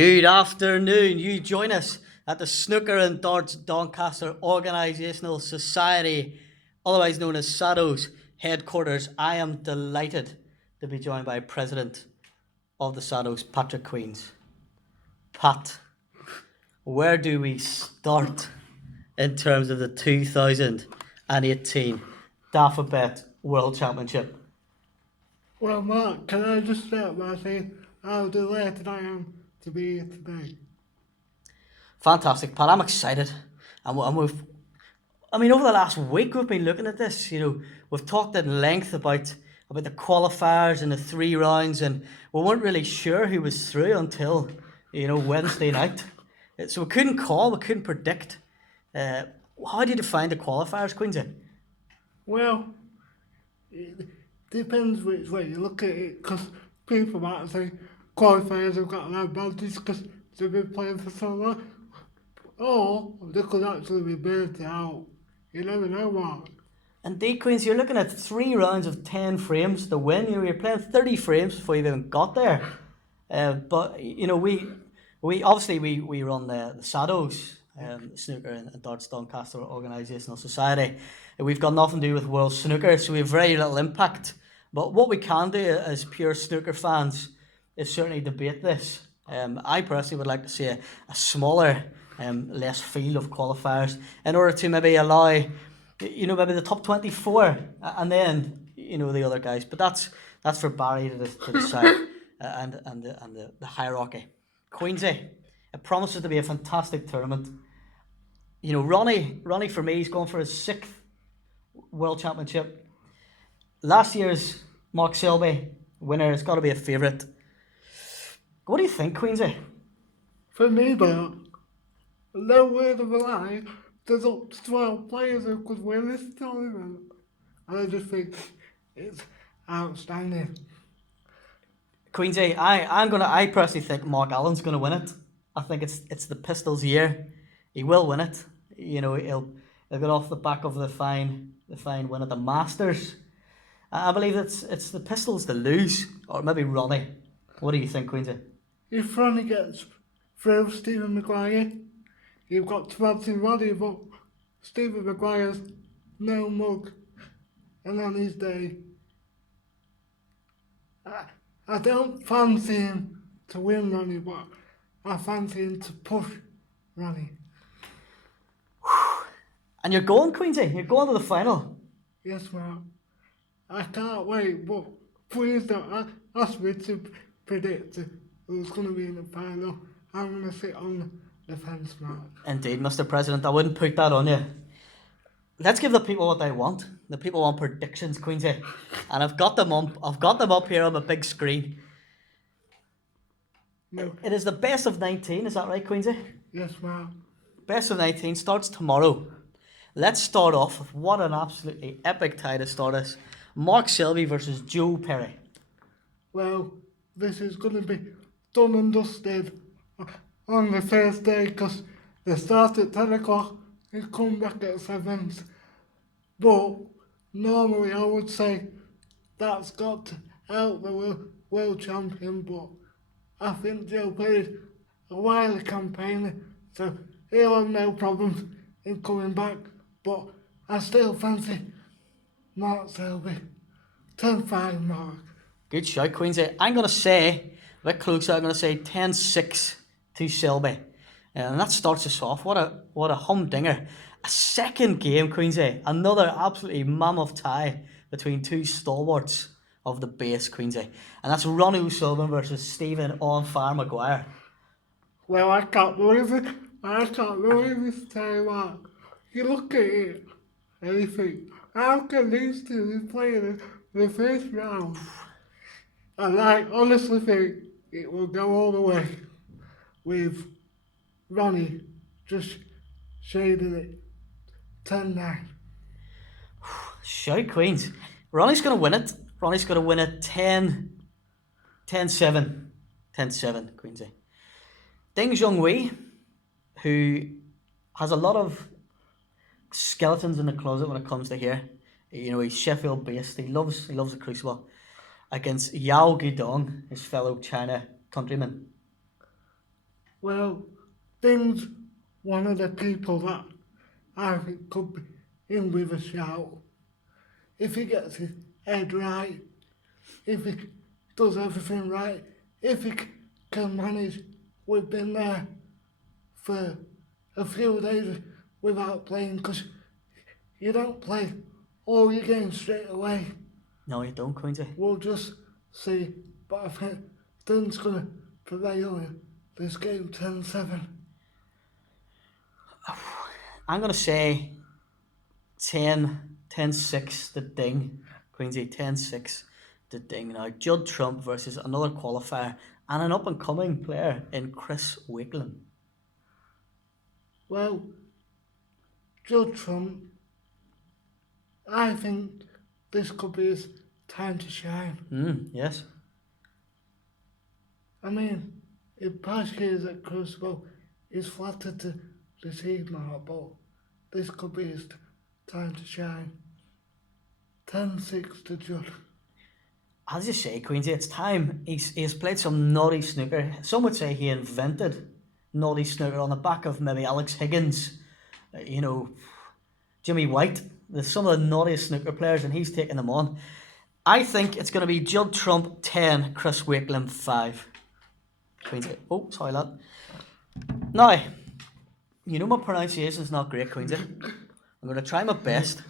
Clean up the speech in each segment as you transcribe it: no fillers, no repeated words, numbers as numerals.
Good afternoon. You join us at the Snooker and Darts Doncaster Organisational Society, otherwise known as SADO's headquarters. I am delighted to be joined by President of the SADO's, Patrick Queens. Pat, where do we start in terms of the 2018 Dafabet World Championship? Well, Mark, can I just start by saying how delighted I am to be here today? Fantastic, Pat. I'm excited. Over the last week we've been looking at this. We've talked at length about the qualifiers and the 3 rounds, and we weren't really sure who was through until Wednesday night. So we couldn't call, we couldn't predict. How did you find the qualifiers, Queensy? Well, it depends which way you look at it, because people might say qualifiers have got an advantage because they've been playing for so long, or they could actually be burnt out. You never know, Mark. Indeed, Queens, you're looking at 3 rounds of 10 frames to win. You're playing 30 frames before you even got there. But we run the SADOs, Snooker and Darts Doncaster Organisational Society. We've got nothing to do with World Snooker, so we have very little impact. But what we can do as pure snooker fans is certainly debate this. I personally would like to see a smaller, less field of qualifiers in order to maybe allow, maybe the top 24 and then, the other guys. But that's for Barry to decide and the hierarchy. Queensy, it promises to be a fantastic tournament. Ronnie for me, he's going for his 6th World Championship. Last year's Mark Selby winner has got to be a favourite. What do you think, Queensy? For me, Mark, no word of a lie, there's up to 12 players who could win this tournament. And I just think it's outstanding. Queensy, I personally think Mark Allen's gonna win it. I think it's the Pistols' year. He will win it. He'll get off the back of the fine win at the Masters. I believe it's the Pistols to lose, or maybe Ronnie. What do you think, Queensy? If Ronnie gets through Stephen Maguire, you've got to add to Ronnie, but Stephen Maguire's no mug, and on his day, I don't fancy him to win Ronnie, but I fancy him to push Ronnie. And you're going, Queensy? You're going to the final? Yes, Mark. I can't wait, but please don't ask me to predict who's going to be in the final. I'm going to sit on the fence, Mark. Indeed, Mr. President, I wouldn't put that on you. Let's give the people what they want. The people want predictions, Queensy, and I've got them up here on the big screen. No. It is the best of 19. Is that right, Queensy? Yes, Mark. Best of 19 starts tomorrow. Let's start off with what an absolutely epic tie to start us. Mark Selby versus Joe Perry. Well, this is going to be done and dusted on the first day, because they start at 10 o'clock and come back at 7. But normally I would say that's got to help the world champion, but I think Joe Perry's a wily campaigner, so he'll have no problems in coming back. But I still fancy Mark Selby. 10-5, Mark. Good shout, Queensy. I'm going to say, a bit closer, I'm going to say 10-6 to Selby. And that starts us off. What a humdinger. A second game, Queensy. Another absolutely mammoth tie between 2 stalwarts of the base, Queensy. And that's Ronnie O'Sullivan versus Stephen On Fire Maguire. Well, I can't believe it. I can't believe this tie, Mark. You look at it and you think, how can these two be playing in the first round? And I honestly think it will go all the way with Ronnie just shading it 10-9. Shout, Queens. Ronnie's going to win it. Ronnie's going to win it 10-7. 10-7, Queensy. Ding Junhui, who has a lot of skeletons in the closet when it comes to here. He's Sheffield based. He loves the crucible. Against Yao Guidong, his fellow China countryman. Well, Dean's one of the people that I think could be in with a shout. If he gets his head right, if he does everything right, if he can manage, we've been there for a few days without playing because you don't play all your games straight away. No, you don't, Quincy. We'll just see. But I think Dean's going to prevail in this game 10-7. I'm going to say 10-6 to Ding. Quincy, 10-6 to Ding. Now, Judd Trump versus another qualifier and an up-and-coming player in Chris Wakelam. Well, Judd Trump, I think this could be his time to shine. Yes. I mean, in past years at Crucible, he's flattered to receive more, but this could be his time to shine. 10-6 to Judd. As you say, Quincy, it's time. He's played some naughty snooker. Some would say he invented naughty snooker on the back of maybe Alex Higgins, Jimmy White. There's some of the naughtiest snooker players, and he's taking them on. I think it's going to be Judd Trump 10, Chris Wakelam 5. Quincy. Oh, sorry, lad. Now, my pronunciation's not great, Quincy. I'm going to try my best.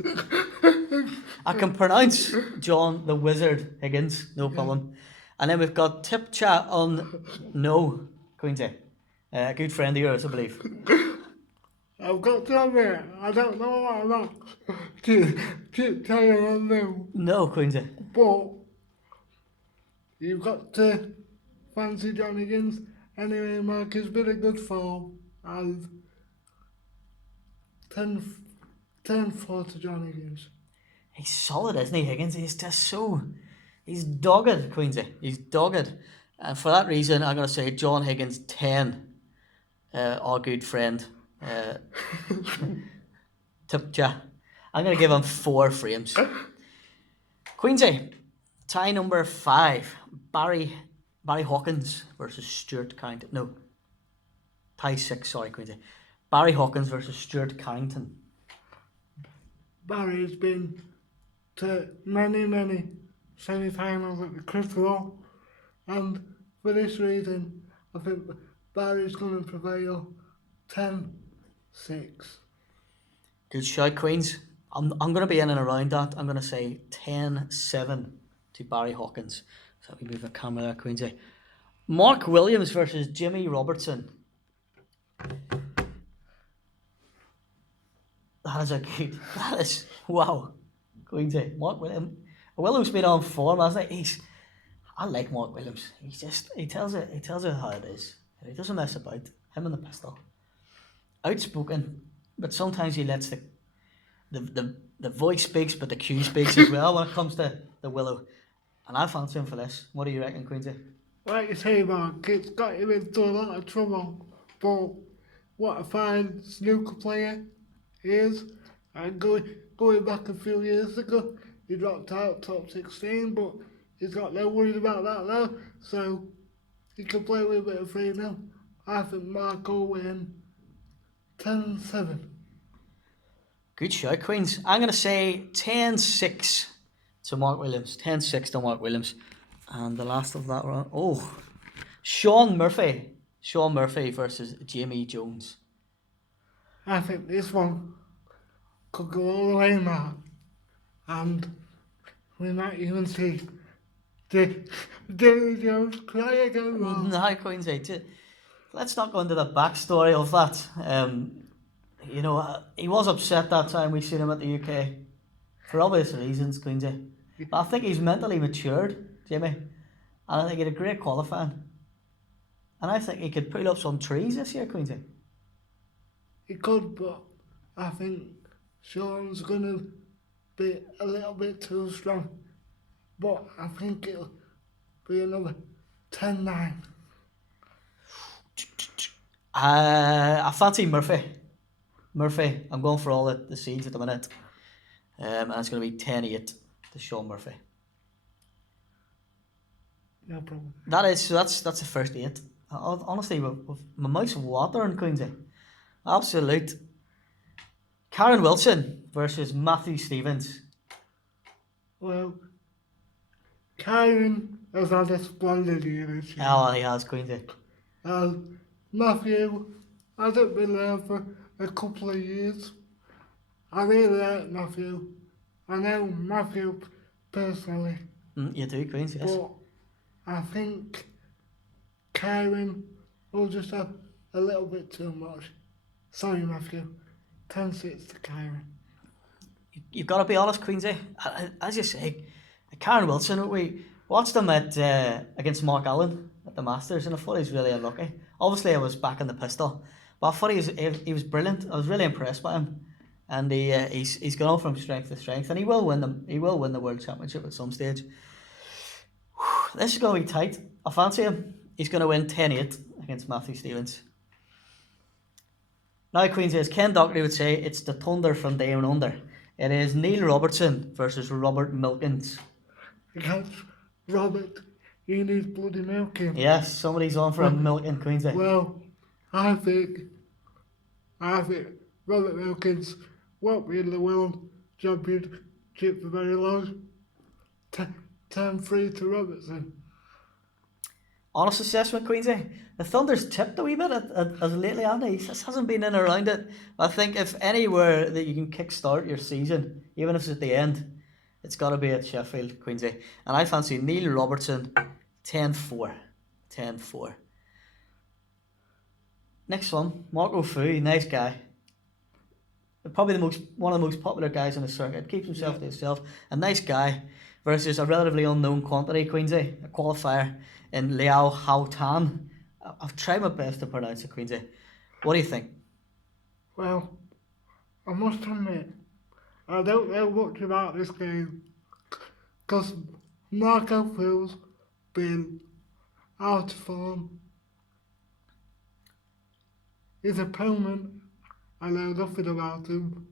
I can pronounce John the Wizard Higgins, no problem. And then we've got Tip Chat on No, Quincy. A good friend of yours, I believe. I've got to admit, I don't know what I'm not keep telling on No. No, Quincy. But you've got to fancy John Higgins. Anyway, Mark has been a good form. And 10-4 to John Higgins. He's solid, isn't he, Higgins? He's just so... He's dogged, Quincy. He's dogged. And for that reason, I'm going to say John Higgins 10. Our good friend. Tipja. I'm going to give him 4 frames. Quincy, tie number 5. Barry Hawkins versus Stuart Carrington. No. Tie 6, sorry, Quincy. Barry Hawkins versus Stuart Carrington. Barry's been to many semi-finals at the Crystal, and for this reason, I think Barry's going to prevail 10-6. Good shout, Queens. I'm going to be in and around that. I'm going to say 10-7 to Barry Hawkins. So we move the camera there, Queensy. Mark Williams versus Jimmy Robertson. That is, wow. Queensy. Mark Williams been on form, hasn't he? I like Mark Williams. He tells it how it is. He doesn't mess about. Him and the pistol. Outspoken, but sometimes he lets the voice speaks, but the cue speaks as well when it comes to the Willow. And I fancy him for this. What do you reckon, Queensy? Like you say, Mark, it's got him into a lot of trouble. But what a fine snooker player he is. And going back a few years ago, he dropped out top 16, but he's got no worries about that now. So he can play with a bit of freedom. I think Mark will win 10-7. Good shout, Queens. I'm going to say 10-6 to Mark Williams. 10-6 to Mark Williams. And the last of that round, Sean Murphy. Sean Murphy versus Jamie Jones. I think this one could go all the way, Mark. And we might even see Jamie Jones cry again, Mark. No, Queensy. Let's not go into the backstory of that. He was upset that time we seen him at the UK. For obvious reasons, Queensy. But I think he's mentally matured, Jimmy. And I think he had a great qualifying. And I think he could pull up some trees this year, Queensy. He could, but I think Sean's going to be a little bit too strong. But I think it'll be another 10-9. I fancy Murphy. I'm going for all the seeds at the minute. And it's going to be 10-8 to Sean Murphy. No problem. That's the first 8. Honestly, with my mouth's watering, Queensy. Absolute. Karen Wilson versus Matthew Stevens. Well, Karen has had a splendid year this year. Oh, he has, Queensy. Matthew hasn't been there for a couple of years. I really like Matthew. I know Matthew personally, You do, Queens, yes. but I think Karen will just have a little bit too much. Sorry, Matthew. 10-6 to Karen. You've got to be honest, Queensy. As you say, Karen Wilson, we watched him at against Mark Allen at the Masters, and I thought he was really unlucky. Obviously, I was back in the pistol, but I thought he was brilliant. I was really impressed by him, and he's gone from strength to strength, and he will win them. He will win the World Championship at some stage. This is going to be tight. I fancy him. He's going to win 10-8 against Matthew Stevens. Now, Queensy, as Ken Dockery would say, it's the thunder from down under. It is Neil Robertson versus Robert Milkins. Against Robert, he needs bloody milking. Yes, somebody's on for a milking, Queensy. Well, I think Robert Wilkins won't be in the World Championship for very long. 10-3 to Robertson. Honest assessment, Queensy. The Thunder's tipped a wee bit as lately, hasn't he? He just hasn't been in around it. I think if anywhere that you can kick-start your season, even if it's at the end, it's got to be at Sheffield, Queensy. And I fancy Neil Robertson 10-4. 10-4. Next one, Marco Fu, nice guy. Probably one of the most popular guys in the circuit. Keeps himself to himself. A nice guy versus a relatively unknown quantity, Queensy. A qualifier in Liao Hao Tan. I've tried my best to pronounce it, Queensy. What do you think? Well, I must admit, I don't know much about this game because Marco Fu's been out of form. His opponent, I know nothing about him,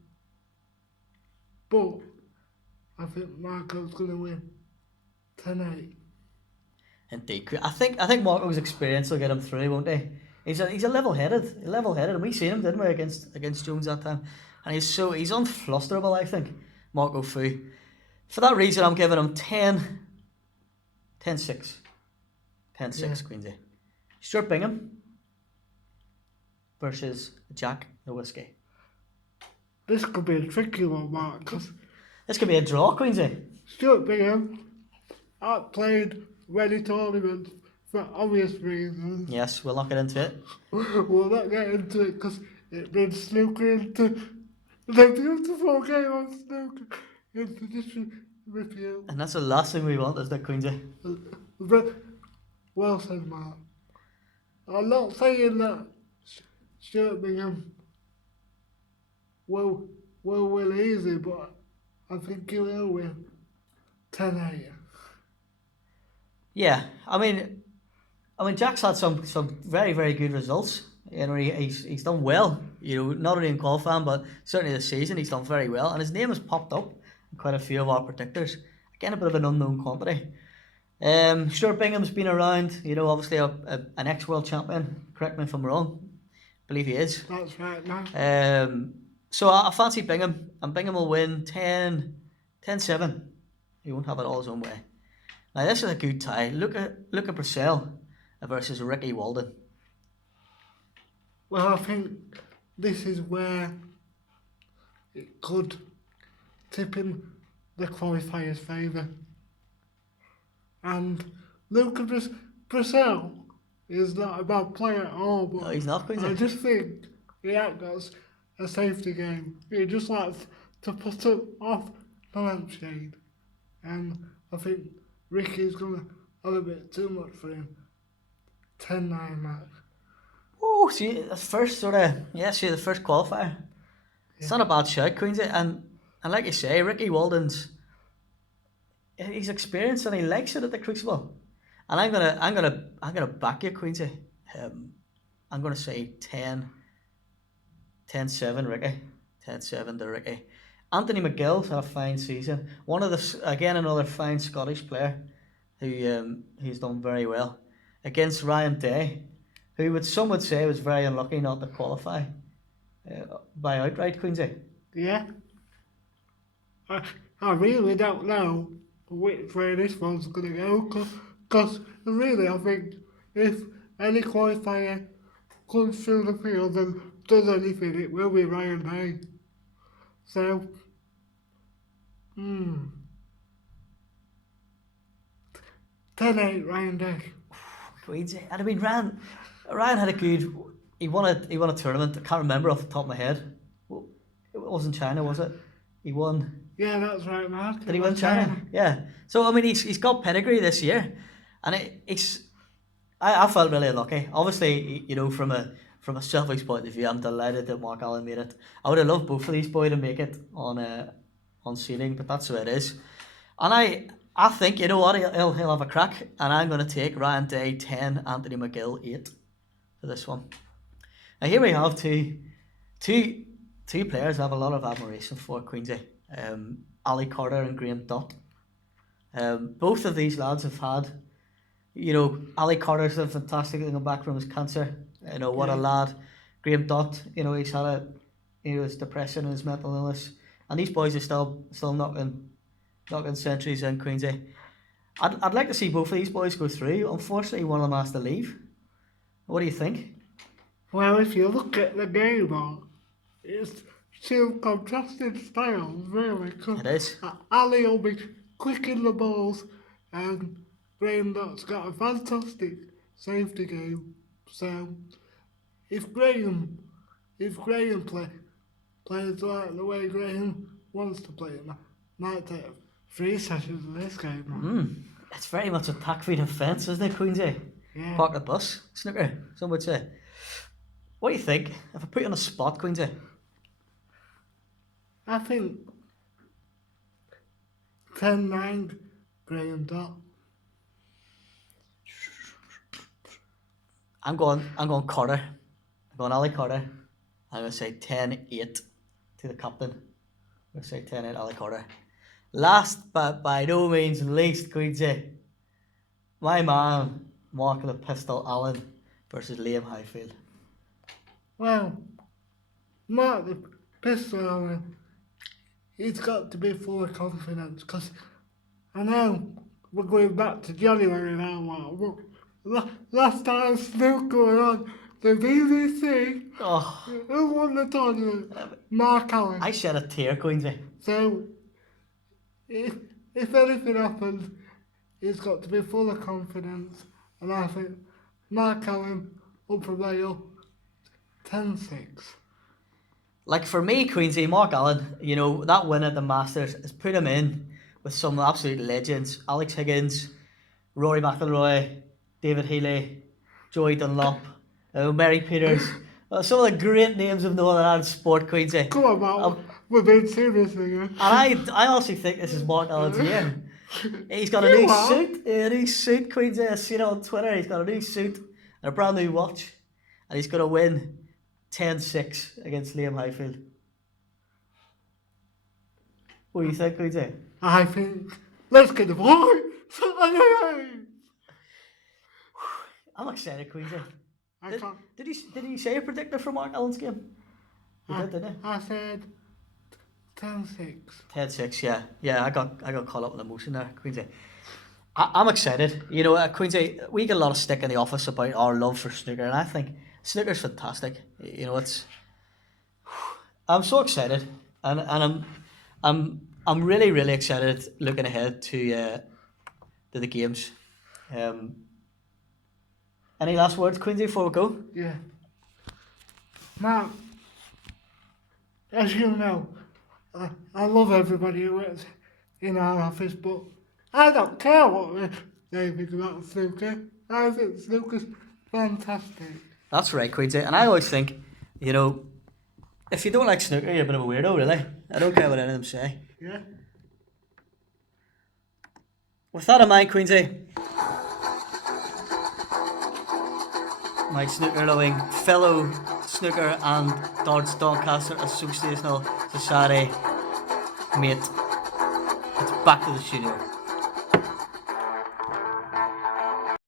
but I think Marco's going to win 10-8. Indeed, I think Marco's experience will get him through, won't he? He's a level-headed, and we seen him, didn't we, against Jones that time? And he's unflusterable, I think, Marco Fu. For that reason, I'm giving him 10-6. 10-6, Queensy. Stuart Bingham versus Jack Nowitzki. This could be a tricky one, Mark, because This could be a draw, Queensy. Stuart Bingham outplayed many tournaments for obvious reasons. Yes, we'll not get into it. We'll not get into it because it brings snooker into the beautiful game of snooker into disrepute. And that's the last thing we want, isn't it, Queensy? Well said, Mark. I'm not saying that Stuart Bingham will win easy, but I think he will win 10-8. Yeah, I mean, Jack's had some very, very good results. You know, he's done well. You know, not only in qualifying, but certainly this season he's done very well, and his name has popped up in quite a few of our predictors. Again, a bit of an unknown quantity. Stuart Bingham's been around. You know, obviously an ex-world champion. Correct me if I'm wrong. I believe he is. That's right, man. So I fancy Bingham, and Bingham will win 10-7. He won't have it all his own way. Now this is a good tie. Look at Purcell versus Ricky Walden. Well, I think this is where it could tip in the qualifier's favour. And Lucas Purcell is not a bad player at all, but No, he's not, Queensy. I just think he acts a safety game. He just likes to put it off the lampshade. And I think Ricky's going to have a bit too much for him. 10-9, Mark. Oh, see, the first the first qualifier. It's not a bad shout, Queensy, and like you say, Ricky Walden's he's experienced and he likes it at the Crucible. And I'm gonna back you, Queensy. I'm gonna say 10-7 Ricky. 10-7 to Ricky. Anthony McGill's had a fine season. Another fine Scottish player who he's done very well. Against Ryan Day. some would say was very unlucky not to qualify by outright, Queensy. Yeah. I really don't know which way this one's going to go, because really I think if any qualifier comes through the field and does anything, it will be Ryan Day. So, 10-8 Ryan Day. Queensy. And I mean, Ryan had a good. He won a tournament. I can't remember off the top of my head. Well, it wasn't China, was it? He won. Yeah, that's right, Mark. Did he win China? Yeah. So I mean, he's got pedigree this year, and I felt really lucky. Obviously, you know, from a selfish point of view, I'm delighted that Mark Allen made it. I would have loved both of these boys to make it on seeding, but that's the way it is. And I think, you know what, he'll have a crack, and I'm going to take Ryan Day 10, Anthony McGill 8 for this one. Now here we have two players I have a lot of admiration for, Queensy. Ali Carter and Graham Dutt. Both of these lads have had, you know, Ali Carter's a fantastic thing back from his cancer. You know, what a lad. Graham Dutt, you know, he's had his depression and his mental illness. And these boys are still knocking centuries in, Queensy. I'd like to see both of these boys go through. Unfortunately, one of them has to leave. What do you think? Well, if you look at the game, it's two contrasting styles, really. It is. Ali will be quick in the balls, and Graham Dutt's got a fantastic safety game. So, if Graham plays like the way Graham wants to play, it might take 3 sessions of this game. It's very much attack v defence, isn't it, Queensy? Yeah. Park the bus, snooker, some would say. What do you think? If I put you on a spot, Queensy? I think 10-9 Graham Dutt. I'm going Carter. I'm going Ali Carter. I'm going to say 10-8 to the captain. I'm going to say 10-8 Ali Carter. Last but by no means least, Queensy, my man, Mark the Pistol Allen versus Liam Highfield. Well, Mark the Pistol Allen, he's got to be full of confidence, because I know we're going back to January now, but last time snooker was on the BBC, who won the tournament? Mark Allen. I shed a tear, Queensy. So, if anything happens, he's got to be full of confidence, and I think Mark Allen will prevail 10-6. Like for me, Queensy, Mark Allen, you know, that win at the Masters has put him in with some absolute legends. Alex Higgins, Rory McIlroy, David Healy, Joey Dunlop, Mary Peters. Some of the great names of Northern Ireland sport, Queensy. Come on, Mark. We're being serious here. And I honestly think this is Mark Allen's year. He's got a new suit, Queensy. I've seen it on Twitter. He's got a new suit and a brand new watch. And he's going to win 10-6 against Liam Highfield. What do you think, Queensy? I think, let's get the boy. I'm excited, Queensy. Did you say a predictor for Mark Allen's game? You did, didn't you? I said 10-6. 10-6, yeah. Yeah, I got caught up in emotion there, Queensy. I'm excited. You know, Queensy, we get a lot of stick in the office about our love for snooker, and I think snooker's fantastic. You know, I'm so excited, and I'm really, really excited looking ahead to the games. Any last words, Queensy, before we go? Yeah. Mark, as you know, I love everybody who works in our office, but I don't care what they think about snooker. I think snooker's fantastic. That's right, Queensy. And I always think, you know, if you don't like snooker, you're a bit of a weirdo, really. I don't care what any of them say. Yeah. With that in mind, Queensy, my snooker-loving fellow snooker and darts Doncaster Associational Society mate, it's back to the studio.